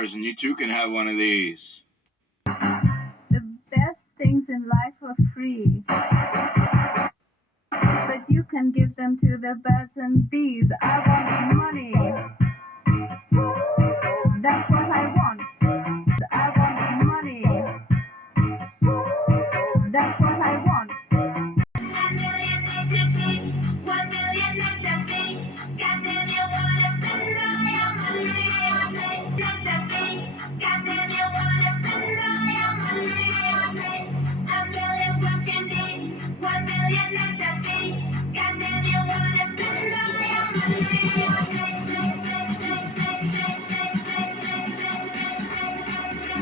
$100 and you too can have one of these. The best things in life are free, but you can give them to the birds and bees. I want money. That's what I want. I want money. That's what I want. 1 million is the cheap, 1 million is the fee. Goddamn, you wanna spend all your money on me. That's the fee. Goddamn, you wanna spend all your money on me. $1 million's what you need, 1 million is the fee. Goddamn, you wanna spend all your money on me.